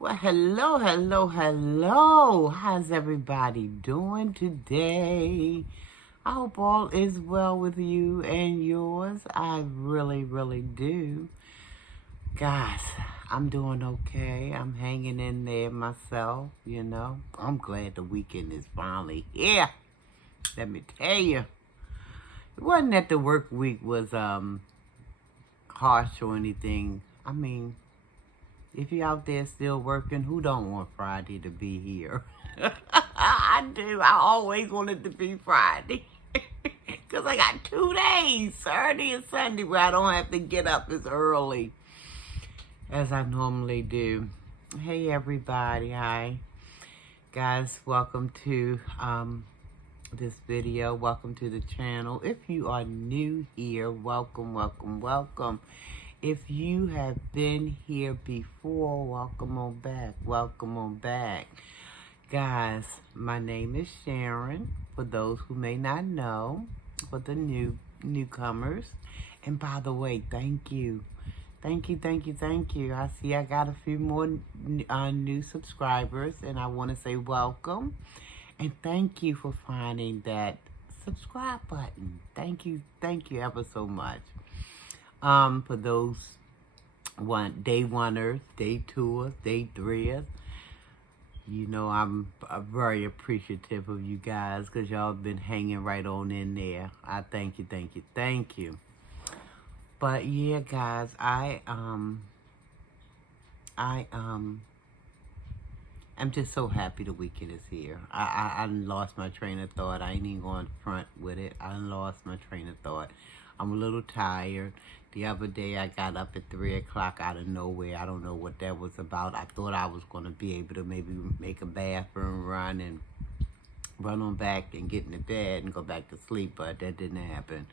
Well, hello. How's everybody doing today? I hope all is well with you and yours. I really do. Guys, I'm doing okay. I'm hanging in there myself, I'm glad the weekend is finally here. Let me tell you. It wasn't that the work week was harsh or anything. I mean, if you're out there still working, who don't want Friday to be here? I do. I always want it to be Friday. Because I got 2 days, Saturday and Sunday, where I don't have to get up as early as I normally do. Hey, everybody. Hi. Guys, welcome to this video. Welcome to the channel. If you are new here, welcome. If you have been here before, welcome on back. Guys, my name is Sharon, for those who may not know, for the newcomers. And by the way, thank you. I see I got a few more new subscribers, and I want to say welcome. And thank you for finding that subscribe button. Thank you ever so much. For those day oneers, day twoers, day threeers, I'm very appreciative of you guys because y'all been hanging right on in there. I thank you. But yeah, guys, I'm just so happy the weekend is here. I lost my train of thought. I ain't even going front with it. I lost my train of thought. I'm a little tired. The other day I got up at 3 o'clock out of nowhere. I don't know what that was about. I thought I was going to be able to maybe make a bathroom run and run on back and get in the bed and go back to sleep, but that didn't happen.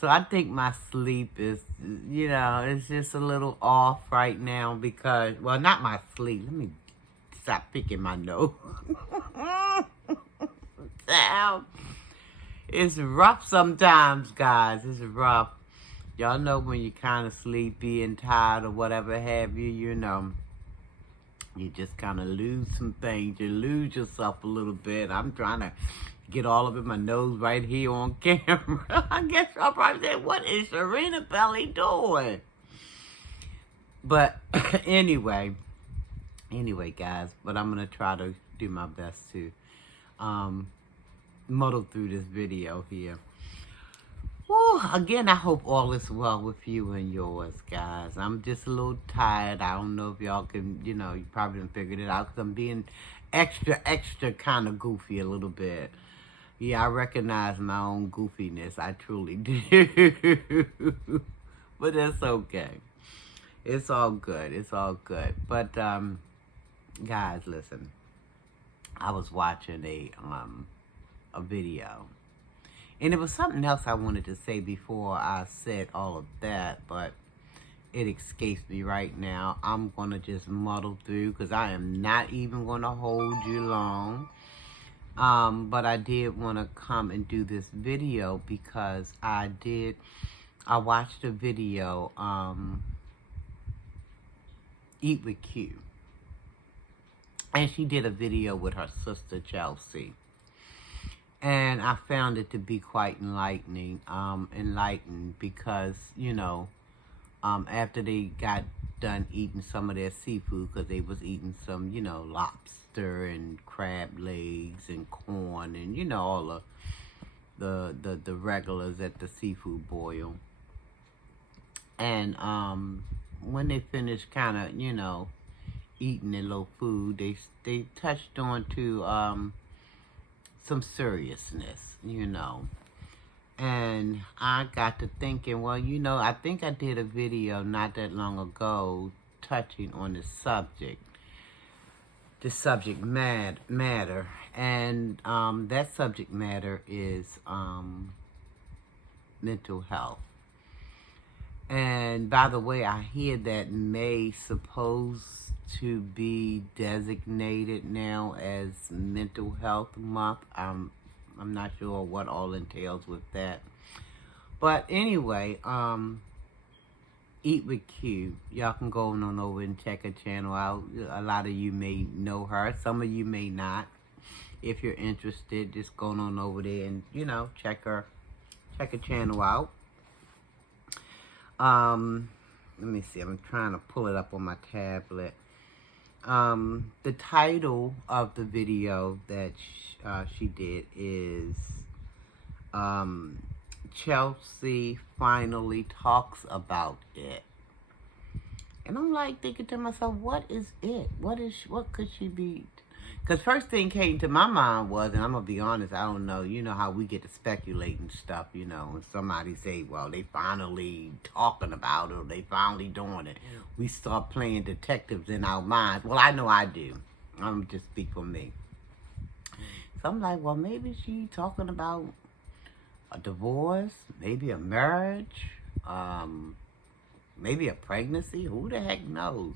So I think my sleep is, it's just a little off right now because, well, not my sleep. Let me stop picking my nose. Damn. It's rough sometimes, guys. It's rough. Y'all know when you're kind of sleepy and tired or whatever have you, you just kind of lose some things. You lose yourself a little bit. I'm trying to get all of it, my nose right here on camera. I guess y'all probably say, what is Sharinabelli doing? But anyway, guys, but I'm going to try to do my best to muddle through this video here. Woo, again, I hope all is well with you and yours, guys. I'm just a little tired. I don't know if y'all can, you probably done figured it out because I'm being extra kind of goofy a little bit. Yeah, I recognize my own goofiness. I truly do. But that's okay. It's all good. But, guys, listen. I was watching a video. And it was something else I wanted to say before I said all of that, but it escapes me right now. I'm going to just muddle through because I am not even going to hold you long. But I did want to come and do this video because I watched a video, Eat with Que. And she did a video with her sister, Chelsea. And I found it to be quite enlightening because, after they got done eating some of their seafood, because they was eating some, lobster and crab legs and corn and, all the regulars at the seafood boil. And when they finished kind of, eating their little food, they touched on to some seriousness, and I got to thinking, well, I think I did a video not that long ago touching on the subject matter, and that subject matter is mental health. And by the way, I hear that May supposed to be designated now as Mental Health Month. I'm not sure what all entails with that. But anyway, Eat with Q. Y'all can go on over and check her channel out. A lot of you may know her. Some of you may not. If you're interested, just go on over there and, you know, check her channel out. Let me see. I'm trying to pull it up on my tablet. The title of the video that she did is Chelsea finally talks about it. And I'm like thinking to myself, what is it? What could she be? Because first thing came to my mind was, and I'm going to be honest, I don't know, you know how we get to speculating stuff, you know, and somebody say, well, they finally talking about it, or they finally doing it. We start playing detectives in our minds. Well, I know I do. I'm just speak for me. So I'm like, well, maybe she talking about a divorce, maybe a marriage, maybe a pregnancy. Who the heck knows?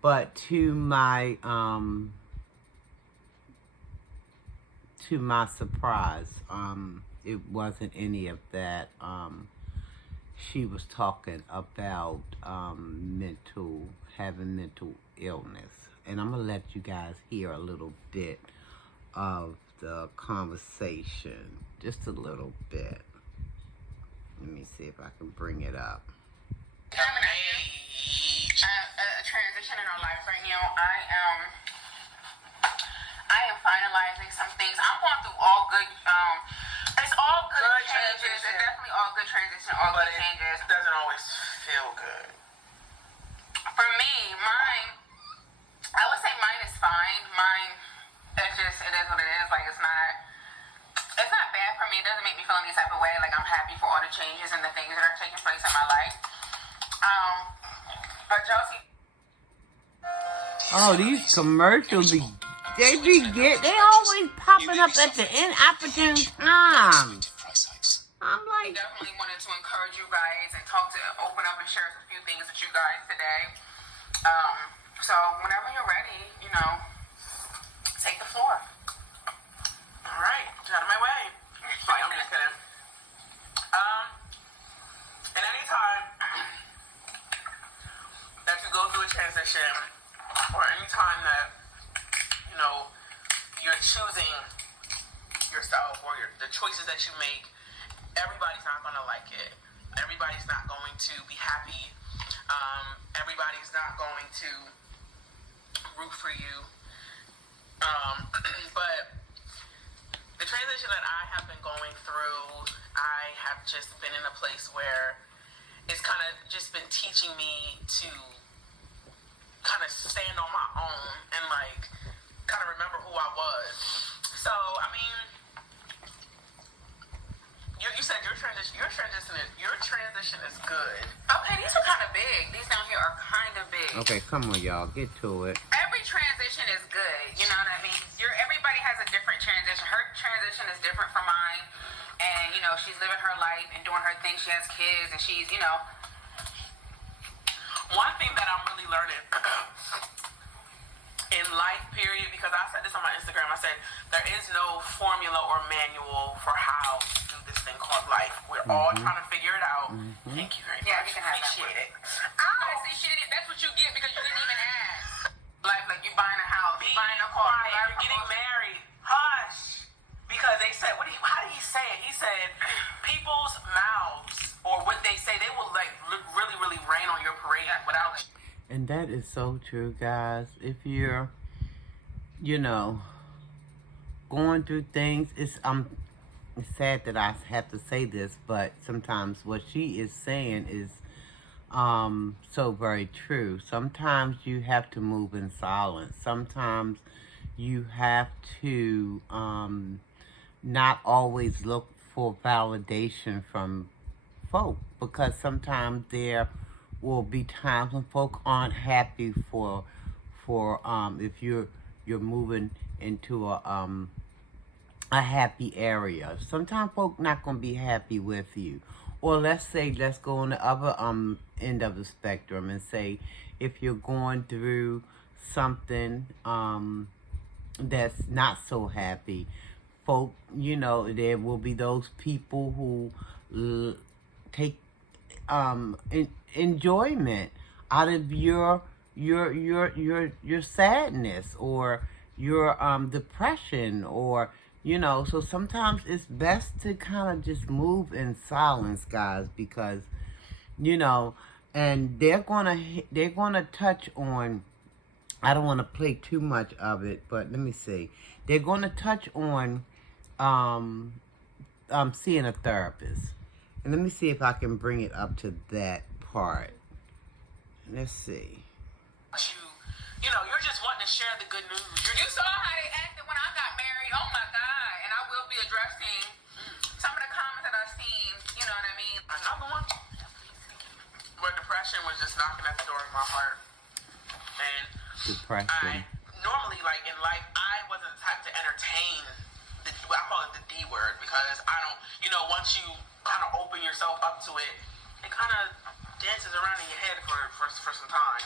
But to my surprise, it wasn't any of that. She was talking about having mental illness. And I'm going to let you guys hear a little bit of the conversation. Just a little bit. Let me see if I can bring it up. A transition in our lives right now. I am finalizing some things. I'm going through all good. It's all good changes. It's definitely all good transition. All good changes. It doesn't always feel good. For me, I would say mine is fine. It is what it is. Like it's not bad for me. It doesn't make me feel any type of way. Like I'm happy for all the changes and the things that are taking place in my life. But Josie. Oh, these commercials they always popping up at the inopportune times. I'm like, Definitely wanted to encourage you guys and open up and share a few things with you guys today. So whenever you're ready, you know, take the floor. All right, get out of my way. Sorry, I'm just kidding. And anytime that you go through a transition, or anytime that, you know, you're choosing yourself, or the choices that you make, everybody's not going to like it. Everybody's not going to be happy. Everybody's not going to root for you. But the transition that I have been going through, I have just been in a place where it's kind of just been teaching me to kind of stand on my own and like kind of remember who I was. So, I mean, you said your transition is good. Okay, these are kind of big. These down here are kind of big. okay, come on, y'all, get to it. Every transition is good. You know what I mean? Everybody has a different transition. Her transition is different from mine. And, you know, she's living her life and doing her thing. She has kids and she's, you know. One thing that I'm really learning in life, period, because I said this on my Instagram, I said there is no formula or manual for how to do this thing called life. We're all trying to figure it out. Thank you very much. Yeah, you can have that. Appreciate it. That's what you get because you didn't even ask. Like you buying a house, you buying a car, You're getting married. Hush. Because they said, how did he say it? He said, people's mouths, or what they say, they will like really, really rain on your parade without it. And that is so true, guys. If you're, you know, going through things, it's sad that I have to say this, but sometimes what she is saying is so very true. Sometimes you have to move in silence. Sometimes you have to not always look for validation from folk, because sometimes there will be times when folk aren't happy for if you're moving into a happy area. Sometimes folk not gonna be happy with you. Or let's go on the other end of the spectrum and say if you're going through something that's not so happy, folk, you know, there will be those people who take enjoyment out of your sadness or your depression, or so sometimes it's best to kind of just move in silence, guys, because and they're gonna touch on, I don't want to play too much of it, but let me see. They're going to touch on seeing a therapist. And let me see if I can bring it up to that part. Let's see. You're just wanting to share the good news. You saw how they acted when I got married. Oh my God. And I will be addressing some of the comments that I've seen. You know what I mean? Another one. But depression was just knocking at the door of my heart. And Depression. normally, like in life, I wasn't the type to entertain I call it the D word, because I don't, once you kind of open yourself up to it, it kind of dances around in your head for some time.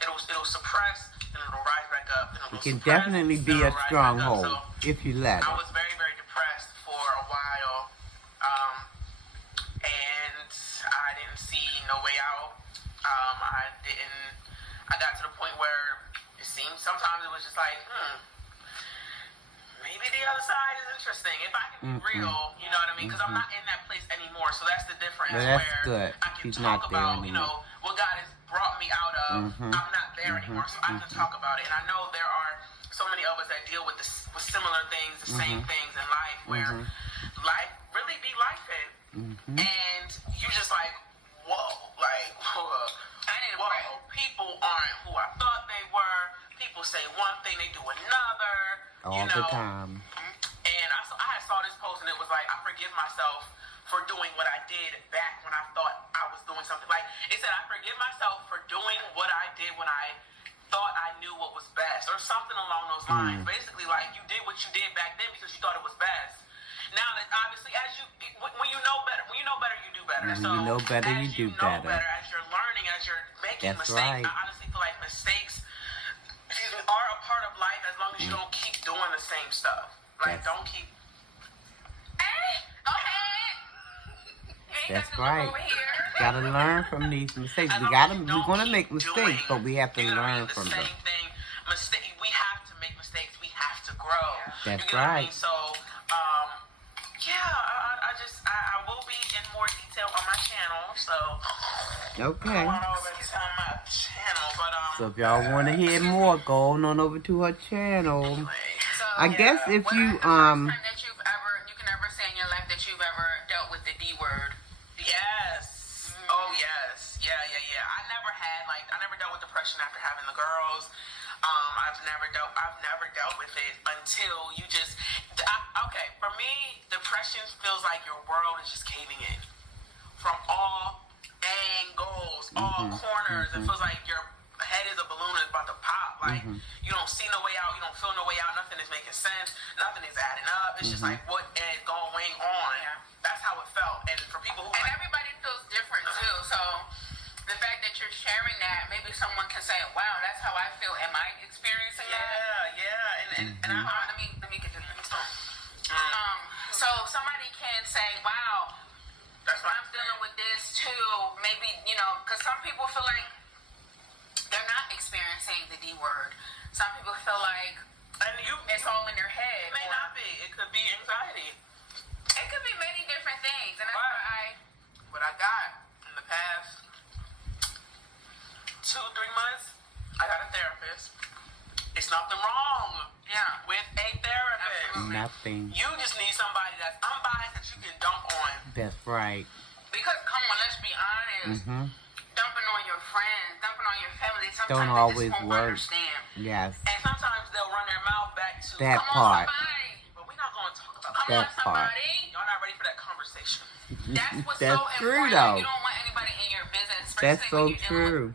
It'll suppress, and it'll rise back up. And it can definitely be a stronghold if you let it. I was very, very depressed for a while, and I didn't see no way out. I got to the point where it seemed sometimes it was just like, maybe the other side is interesting. If I can be real, you know what I mean? Because I'm not in that place anymore. So that's the difference. Well, that's where good. I can She's talk not there about, anymore. what God has brought me out of. I'm not there anymore. So I can talk about it. And I know there are so many of us that deal with with similar things, the same things in life, where life really be life-ing. And you just like, whoa, like, whoa, people aren't who I thought they were. People say one thing, they do another. All the time. And I saw this post, and it was like, I forgive myself for doing what I did back when I thought I was doing something. Like, it said, I forgive myself for doing what I did when I thought I knew what was best, or something along those lines. Basically, like, you did what you did back then because you thought it was best. Now, that obviously, when you know better, you do better. When so you know better, you do better. As you're learning, as you're making That's mistakes. right. I honestly feel like mistakes are a part of life, as long as you don't keep doing the same stuff. Like, don't keep. That's right. Gotta learn from these mistakes. We're gonna make mistakes, but we have to learn from them. We have to make mistakes. We have to grow. That's you know right. What I mean? So, I will be in more detail on my channel. So, okay. On my channel, but So if y'all want to hear more, go on over to her channel. Anyway, I guess if you What is the first time that you can ever say in your life that you've ever dealt with the D word? Yes. Oh yes. Yeah. I never dealt with depression after having the girls. I've never dealt with it until you just. Okay, for me, depression feels like your world is just caving in from all angles, all corners. It feels like your head is a balloon that's about to pop. Like you don't see no way out, you don't feel no way out. Nothing is making sense. Nothing is adding up. It's just like what is going on. Yeah. That's how it felt. And for people who Everybody feels different too. So the fact that you're sharing that, maybe someone can say, "Wow, that's how I feel." Am I experiencing that? Yeah. And Let me get this. So somebody can say, "Wow, I'm dealing with this too." Maybe because some people feel like they're not experiencing the D word. Some people feel like it's all in their head. It may not be. It could be anxiety. It could be many different things, and that's what I got in the past 2-3 months, I got a therapist. It's nothing wrong with a therapist. Absolutely. Nothing. You just need somebody that's unbiased that you can dump on. That's right. Because come on, let's be honest. Dumping on your friends, dumping on your family, sometimes Don't they always just won't work. understand. Yes. And sometimes they'll run their mouth back to That Come part. on, somebody. But we're not going to talk about Come That on, somebody. Y'all not ready for that conversation. That's what's That's so true, important. though. You don't want anybody in your business. That's especially so when you're dealing with- true.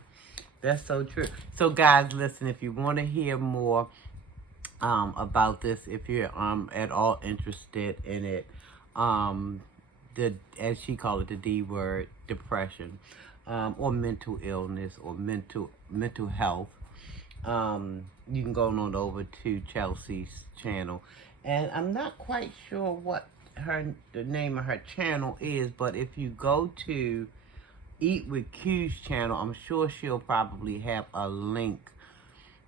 That's so true. So guys, listen, if you want to hear more about this, if you're at all interested in it, as she called it, the D word, depression, or mental illness, or mental health, you can go on over to Chelsea's channel. And I'm not quite sure what the name of her channel is, but if you go to Eat with Q's channel, I'm sure she'll probably have a link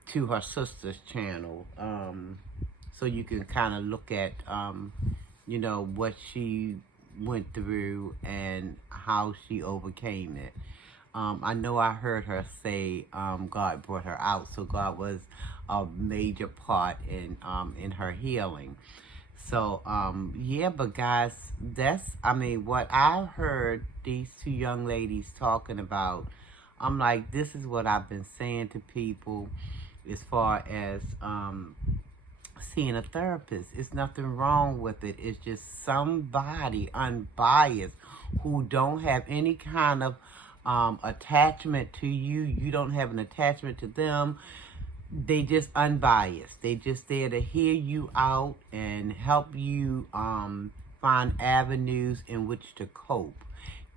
to her sister's channel, so you can kind of look at, what she went through and how she overcame it. I know I heard her say God brought her out, so God was a major part in her healing. So, but guys, what I heard these two young ladies talking about, I'm like, this is what I've been saying to people as far as seeing a therapist. It's nothing wrong with it. It's just somebody unbiased who don't have any kind of attachment to you. You don't have an attachment to them. They just unbiased. They just there to hear you out and help you find avenues in which to cope.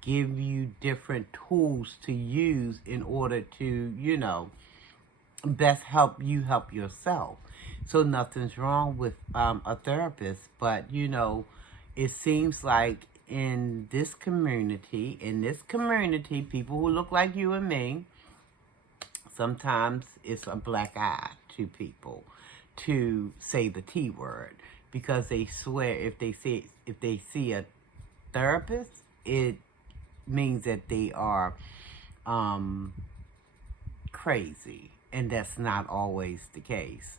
Give you different tools to use in order to, best help you help yourself. So nothing's wrong with a therapist, but it seems like in this community, people who look like you and me, sometimes it's a black eye to people to say the T word, because they swear if they see a therapist, it means that they are crazy, and that's not always the case.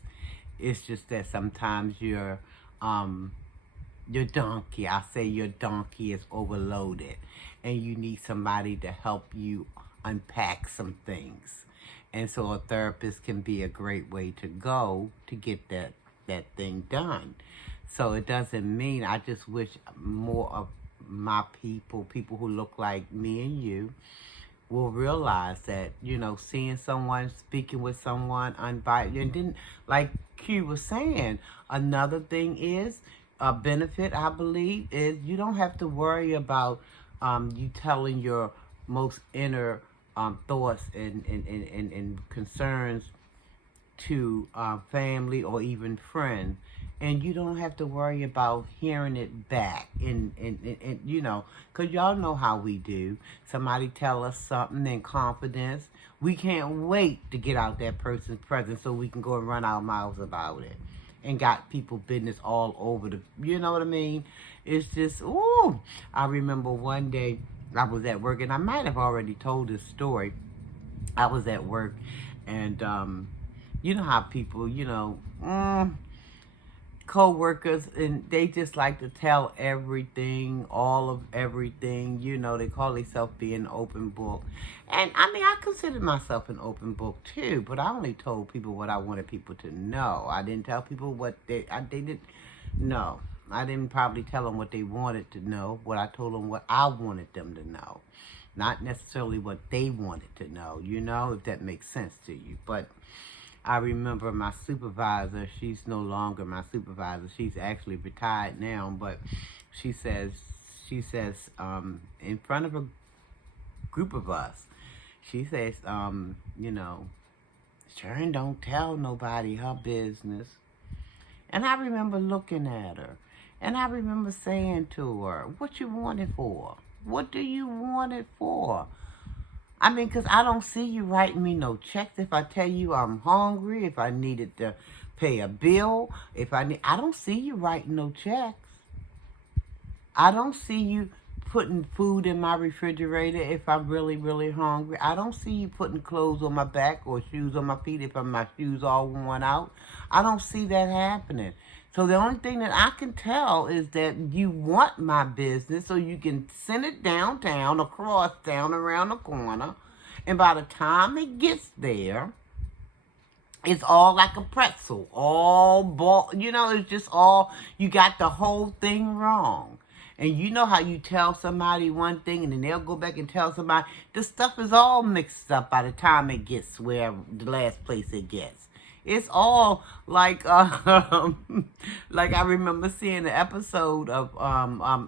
It's just that sometimes your donkey, I say your donkey is overloaded, and you need somebody to help you unpack some things. And so a therapist can be a great way to go to get that thing done. So it doesn't mean, I just wish more of my people who look like me and you, will realize that, seeing someone, speaking with someone unbiased. And then, like Q was saying, another thing is, a benefit, I believe, is you don't have to worry about you telling your most inner thoughts and concerns to family or even friends. And you don't have to worry about hearing it back. And because y'all know how we do. Somebody tell us something in confidence. We can't wait to get out that person's presence so we can go and run our mouths about it. And got people business all over you know what I mean? It's just, ooh. I remember one day I was at work, and I might have already told this story. I was at work, and you know how people, co-workers, and they just like to tell everything, all of everything. They call themselves being an open book. And I consider myself an open book too, but I only told people what I wanted people to know. I didn't tell people what they didn't know. I didn't probably tell them what they wanted to know. What I told them what I wanted them to know, not necessarily what they wanted to know, if that makes sense to you. But I remember my supervisor, she's no longer my supervisor. She's actually retired now, but she says, in front of a group of us, she says, Sharon don't tell nobody her business. And I remember looking at her, and I remember saying to her, what you want it for? What do you want it for? Because I don't see you writing me no checks if I tell you I'm hungry, if I needed to pay a bill, I don't see you writing no checks. I don't see you putting food in my refrigerator if I'm really, really hungry. I don't see you putting clothes on my back or shoes on my feet if my shoes all worn out. I don't see that happening. So the only thing that I can tell is that you want my business so you can send it downtown, across town, around the corner. And by the time it gets there, it's all like a pretzel. All ball, it's just all, you got the whole thing wrong. And you know how you tell somebody one thing and then they'll go back and tell somebody, the stuff is all mixed up by the time it gets where the last place it gets. It's all like, like I remember seeing the episode of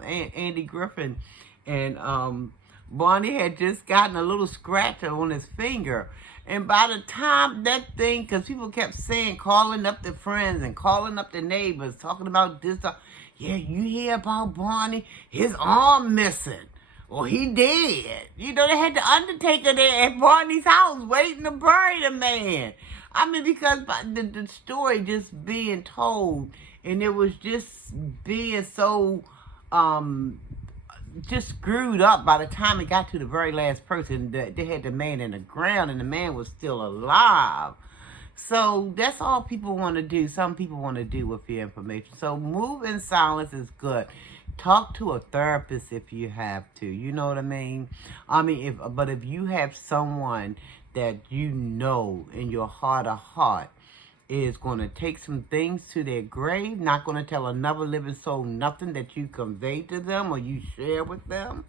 Andy Griffin, and Barney had just gotten a little scratch on his finger. And by the time that thing, because people kept saying, calling up their friends and calling up their neighbors, talking about this, yeah, you hear about Barney? His arm missing. Well, he did. You know, they had the undertaker there at Barney's house waiting to bury the man. I mean, because the story just being told, and it was just being so just screwed up by the time it got to the very last person. They had the man in the ground, and the man was still alive. So that's all people want to do. Some people want to do with your information. So move in silence is good. Talk to a therapist if you have to. You know what I mean? But if you have someone that you know in your heart of heart is going to take some things to their grave, not going to tell another living soul nothing that you convey to them or you share with them,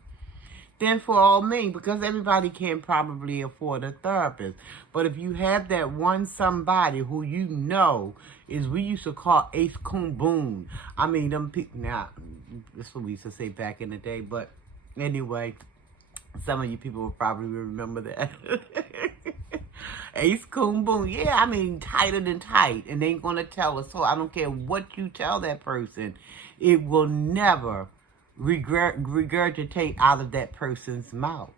then for all means, because everybody can't probably afford a therapist. But if you have that one somebody who you know is, we used to call Ace Coon Boone. I mean, them people, now, that's what we used to say back in the day. But anyway, some of you people will probably remember that. Ace Coon Boone. Yeah, I mean, tighter than tight. And they ain't going to tell us. So I don't care what you tell that person. It will never regurgitate out of that person's mouth.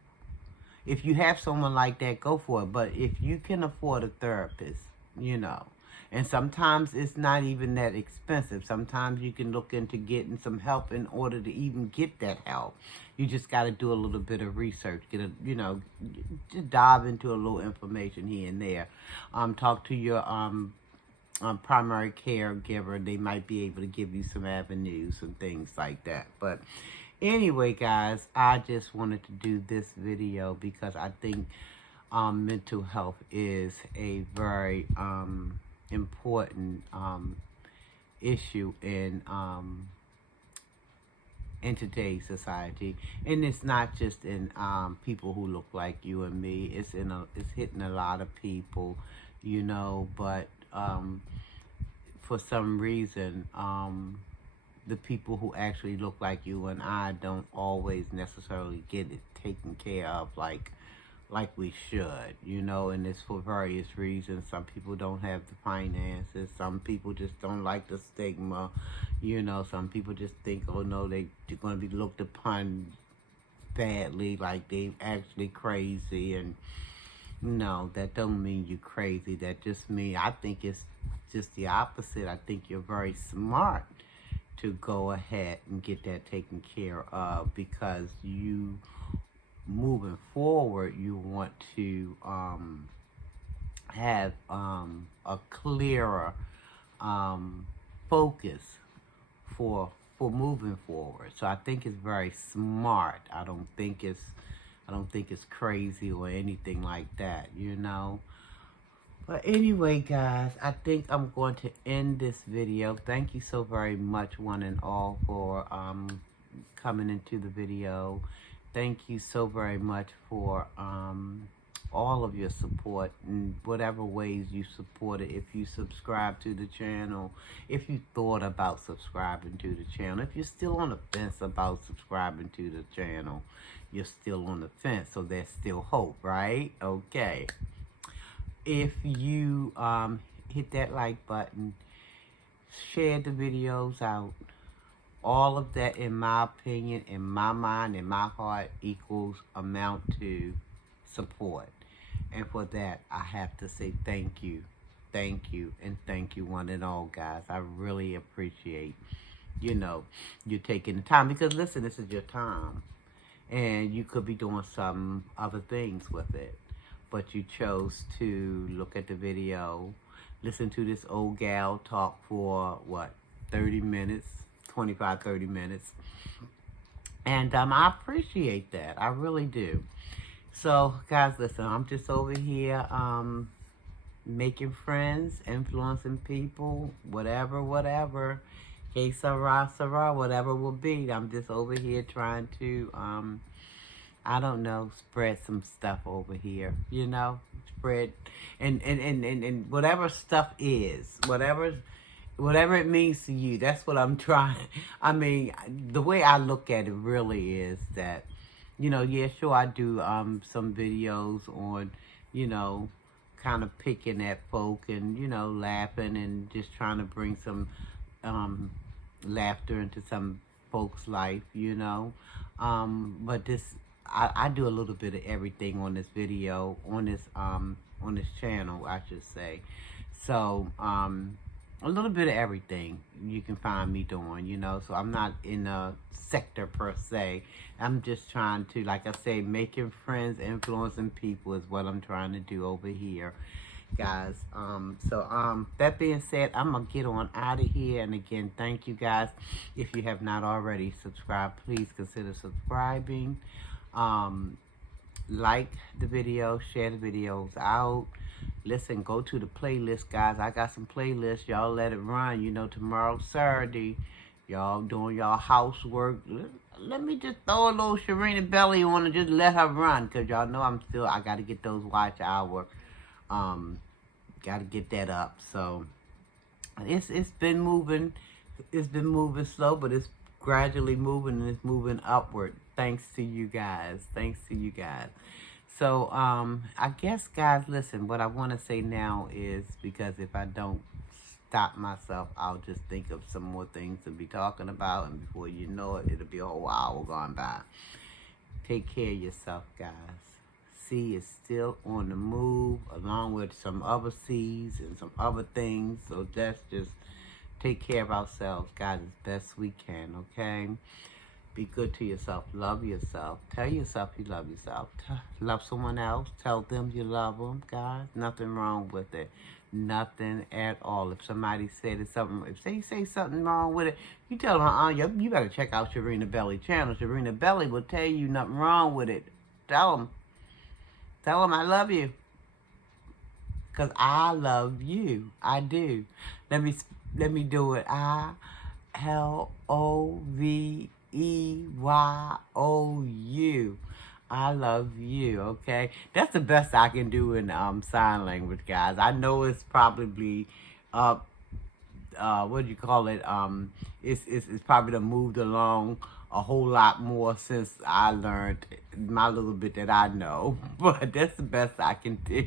If you have someone like that, go for it. But if you can afford a therapist, you know, and sometimes it's not even that expensive. Sometimes you can look into getting some help in order to even get that help. You just got to do a little bit of research. Just dive into a little information here and there. Talk to your primary caregiver. They might be able to give you some avenues and things like that. But anyway, guys, I just wanted to do this video because I think mental health is a very important issue in today's society, and it's not just in people who look like you and me. It's hitting a lot of people, you know. But for some reason, the people who actually look like you and I don't always necessarily get it taken care of like we should, you know, and it's for various reasons. Some people don't have the finances. Some people just don't like the stigma, you know. Some people just think, oh no, they're going to be looked upon badly, like they actually crazy. And no, that don't mean you crazy. That just means, I think it's just the opposite. I think you're very smart to go ahead and get that taken care of, because you, moving forward, you want to have a clearer focus for moving forward. So I think it's very smart. I don't think it's crazy or anything like that, you know. But anyway, guys, I think I'm going to end this video. Thank you so very much, one and all, for coming into the video. Thank you so very much for all of your support in whatever ways you support it. If you subscribe to the channel, if you thought about subscribing to the channel, if you're still on the fence about subscribing to the channel, you're still on the fence, so there's still hope, right? Okay. If you hit that like button, share the videos out, all of that, in my opinion, in my mind, in my heart, equals amount to support. And for that, I have to say thank you, and thank you, one and all, guys. I really appreciate, you know, you taking the time, because listen, this is your time, and you could be doing some other things with it, but you chose to look at the video, listen to this old gal talk for, what, 30 minutes, 25, 30 minutes. And I appreciate that. I really do. So, guys, listen, I'm just over here making friends, influencing people, whatever. Que sera, sera, whatever will be. I'm just over here trying to, I don't know, spread some stuff over here, you know, spread, and whatever stuff is, whatever it means to you, that's what I'm trying. I mean, the way I look at it really is that, you know, yeah, sure, I do some videos on, you know, kind of picking at folk and, you know, laughing and just trying to bring some laughter into some folks' life, you know. But I do a little bit of everything on this video, on this channel, I should say. So, a little bit of everything you can find me doing, you know. So I'm not in a sector per se. I'm just trying to, like I say, making friends, influencing people is what I'm trying to do over here, guys. That being said, I'm gonna get on out of here. And again, thank you guys. If you have not already subscribed, please consider subscribing. Like the video, share the videos out. Listen, go to the playlist, guys. I got some playlists. Y'all let it run. You know, tomorrow's Saturday. Y'all doing y'all housework. Let me just throw a little Sharinabelli on and just let her run. Because y'all know I got to get those watch hour. Got to get that up. So, it's been moving. It's been moving slow, but it's gradually moving, and it's moving upward. Thanks to you guys. Thanks to you guys. So, I guess, guys, listen, what I want to say now is, because if I don't stop myself, I'll just think of some more things to be talking about, and before you know it, it'll be a whole hour gone by. Take care of yourself, guys. C is still on the move, along with some other C's and some other things, so let's just take care of ourselves, guys, as best we can, okay? Be good to yourself. Love yourself. Tell yourself you love yourself. Love someone else. Tell them you love them, guys. Nothing wrong with it. Nothing at all. If somebody said it's something, if they say something wrong with it, you tell them, you better check out Sharinabelli channel. Sharinabelli will tell you nothing wrong with it. Tell them. Tell them I love you. Because I love you. I do. Let me do it. I-L-O-V-E-Y-O-U. I love you, okay? That's the best I can do in sign language, guys. I know it's probably what do you call it? It's probably done moved along a whole lot more since I learned my little bit that I know. But that's the best I can do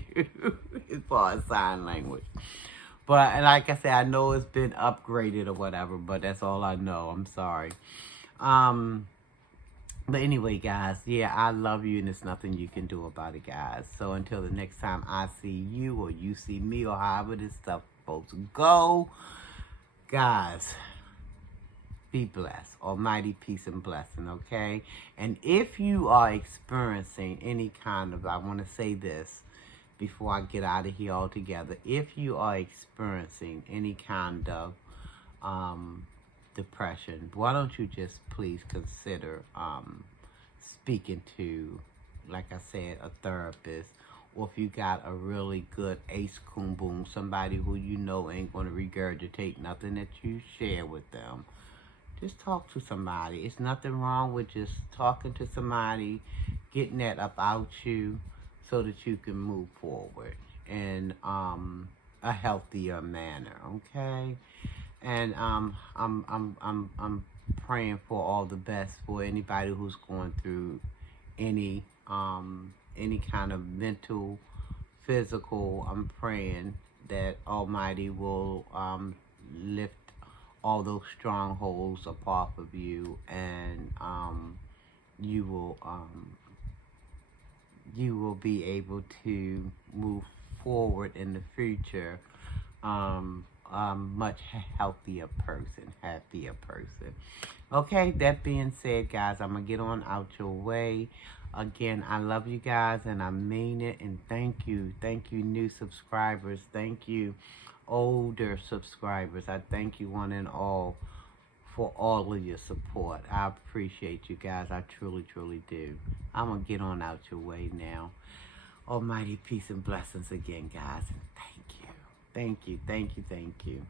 as far as sign language. But, and like I said, I know it's been upgraded or whatever, but that's all I know. I'm sorry. But anyway, guys, yeah, I love you, and there's nothing you can do about it, guys. So until the next time I see you, or you see me, or however this stuff supposed to go, guys, be blessed. Almighty peace and blessing, okay? And if you are experiencing any kind of, I want to say this before I get out of here altogether. If you are experiencing any kind of depression, why don't you just please consider speaking to, like I said, a therapist, or if you got a really good ace coon boom, somebody who you know ain't going to regurgitate nothing that you share with them. Just talk to somebody. It's nothing wrong with just talking to somebody, getting that up out you, so that you can move forward in a healthier manner, okay? And I'm praying for all the best for anybody who's going through any kind of mental, physical. I'm praying that Almighty will lift all those strongholds apart of you, and you will be able to move forward in the future, a much healthier person, happier person. Okay, that being said, guys, I'm going to get on out your way. Again, I love you guys, and I mean it, and thank you. Thank you, new subscribers. Thank you, older subscribers. I thank you one and all for all of your support. I appreciate you guys. I truly, truly do. I'm going to get on out your way now. Almighty peace and blessings again, guys. And thank you. Thank you, thank you, thank you.